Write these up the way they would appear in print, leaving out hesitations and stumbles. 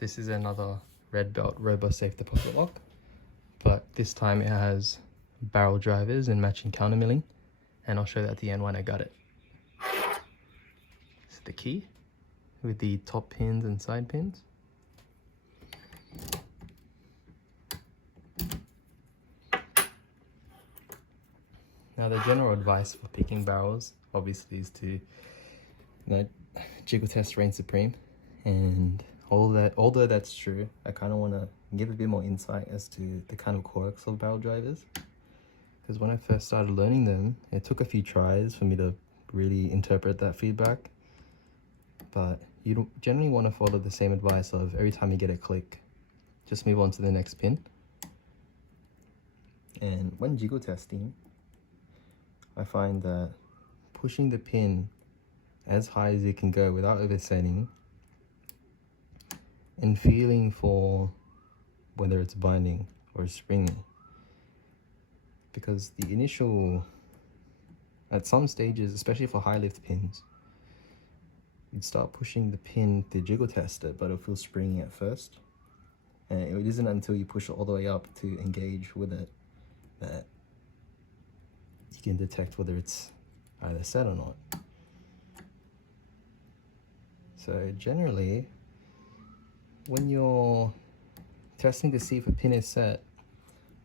This is another red belt Robur safe deposit lock, but this time it has barrel drivers and matching counter milling, and I'll show that at the end when I got it. This is the key with the top pins and side pins. Now the general advice for picking barrels obviously is to jiggle test reign supreme, and although that's true, I kind of want to give a bit more insight as to the kind of quirks of barrel drivers, because when I first started learning them, it took a few tries for me to really interpret that feedback. But you don't generally want to follow the same advice of every time you get a click, just move on to the next pin. And when jiggle testing, I find that pushing the pin as high as it can go without oversetting and feeling for whether it's binding or springing, because the initial, at some stages, especially for high lift pins, you'd start pushing the pin to jiggle test it, but it'll feel springy at first, and it isn't until you push it all the way up to engage with it that you can detect whether it's either set or not. So generally, when you're testing to see if a pin is set,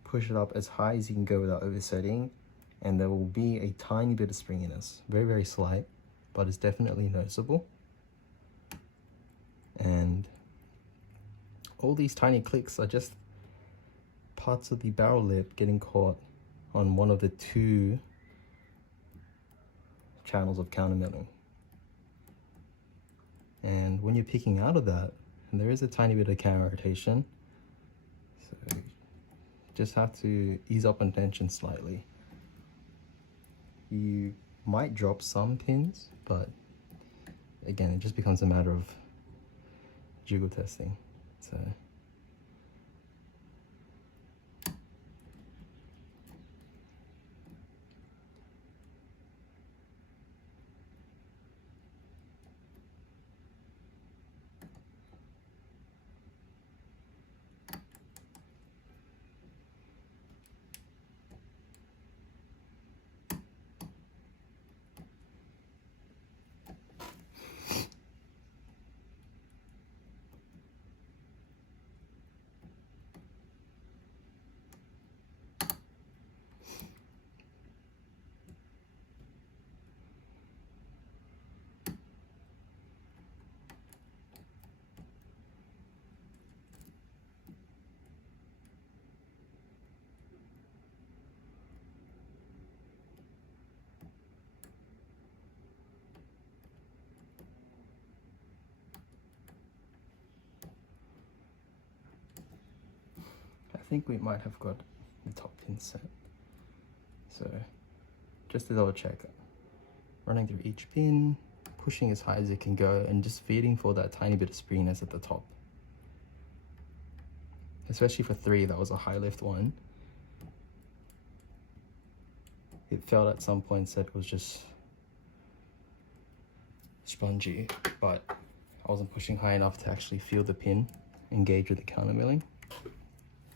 push it up as high as you can go without oversetting, and there will be a tiny bit of springiness, very, very slight, but it's definitely noticeable. And all these tiny clicks are just parts of the barrel lip getting caught on one of the two channels of counter milling. And when you're picking out of that, and there is a tiny bit of counter rotation, so just have to ease up on tension slightly. You might drop some pins, but again, it just becomes a matter of jiggle testing. So I think we might have got the top pin set. So just to double check, running through each pin, pushing as high as it can go, and just feeding for that tiny bit of springiness at the top. Especially for 3, that was a high lift one. It felt at some points that it was just spongy, but I wasn't pushing high enough to actually feel the pin engage with the counter milling.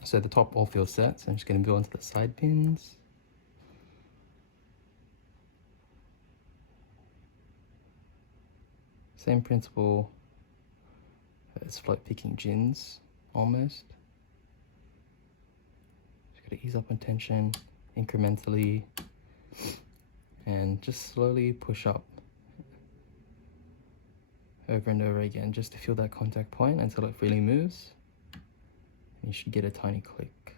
So the top all feels set, so I'm just going to go onto the side pins. Same principle as float picking gins, almost. Just got to ease up on tension incrementally and just slowly push up over and over again, just to feel that contact point until it freely moves. You should get a tiny click.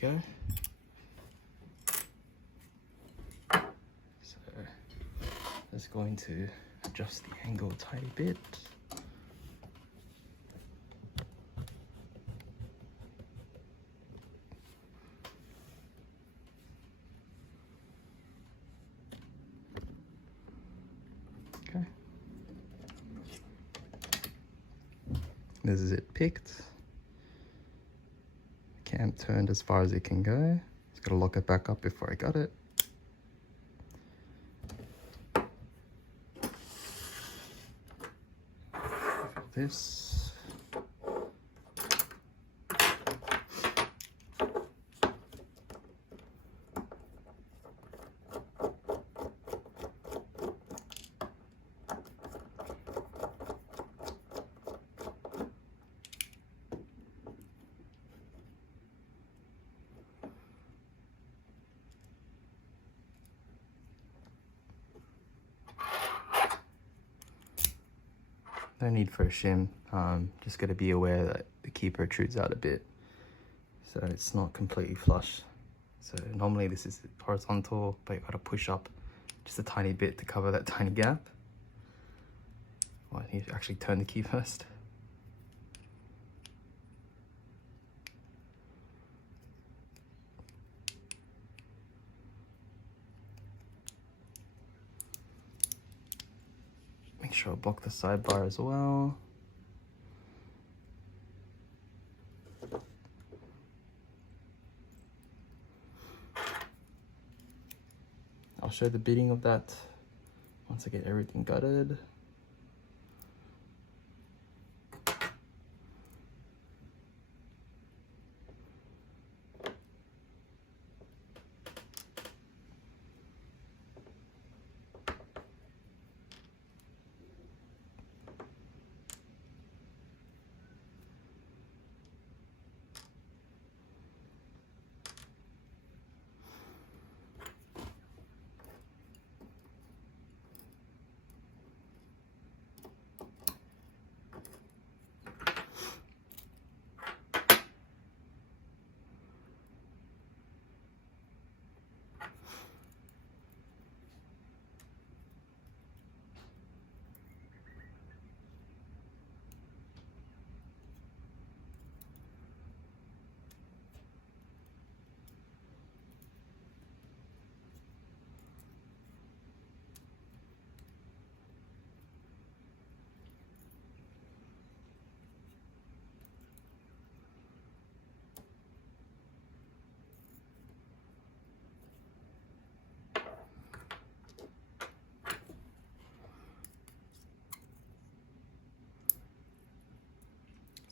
go. So just going to adjust the angle a tiny bit. Okay. This is it picked. Cam turned as far as it can go. Just gotta lock it back up before I got it. This. No need for a shim, just got to be aware that the key protrudes out a bit, so it's not completely flush. So normally this is horizontal, but you got to push up just a tiny bit to cover that tiny gap. Well, I need to actually turn the key first. Make sure I block the sidebar as well. I'll show the bitting of that once I get everything gutted.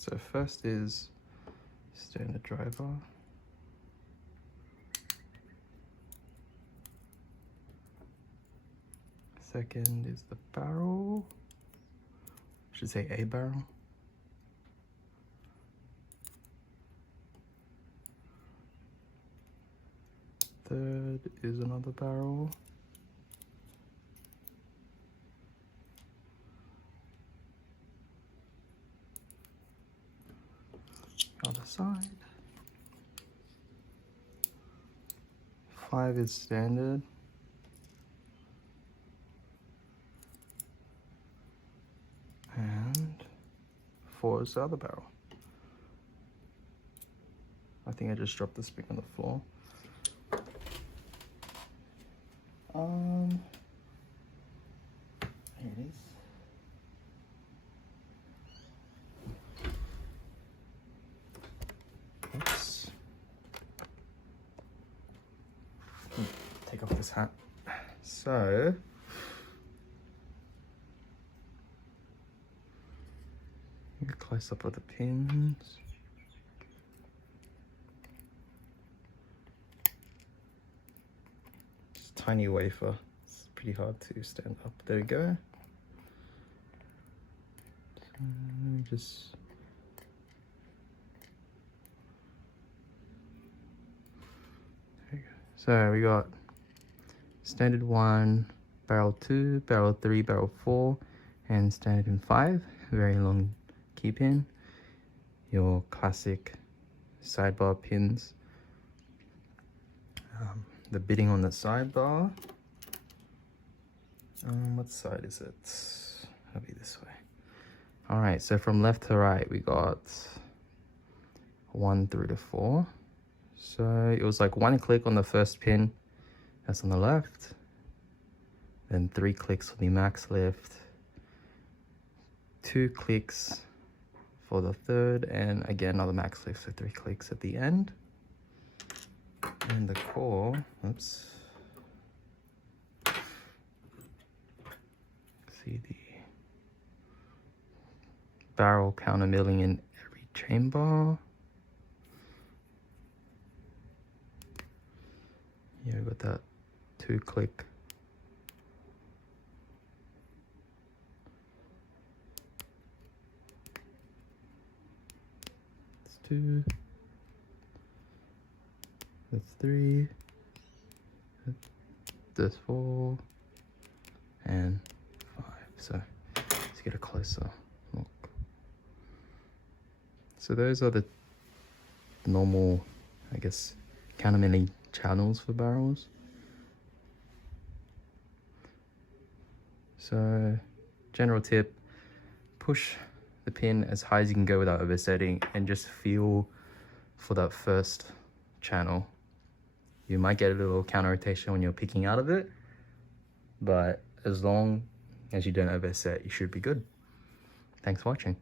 So first is standard driver. Second is the barrel. I should say a barrel. Third is another barrel. Other side. 5 is standard. And 4 is the other barrel. I think I just dropped the spring on the floor. Here it is. Oops. Take off this hat. So get close up with the pins. Just tiny wafer. It's pretty hard to stand up. There we go. So let me just there we go. So we got standard 1, barrel 2, barrel 3, barrel 4, and standard in 5. Very long key pin. Your classic sidebar pins the bitting on the sidebar. What side is it? It'll be this way. All right, so from left to right, we got 1 through to 4. So it was like 1 click on the first pin, that's on the left. Then 3 clicks on the max lift. 2 clicks for the third, and again another max lift, so 3 clicks at the end. And the core, oops. See the barrel counter milling in every chamber. Yeah, we got that 2 click. That's 2. That's 3. That's 4. And 5. So let's get a closer look. So those are the normal, I guess, counter milling channels for barrels. So general tip, push the pin as high as you can go without oversetting, and just feel for that first channel. You might get a little counter rotation when you're picking out of it, but as long as you don't overset, you should be good. Thanks for watching.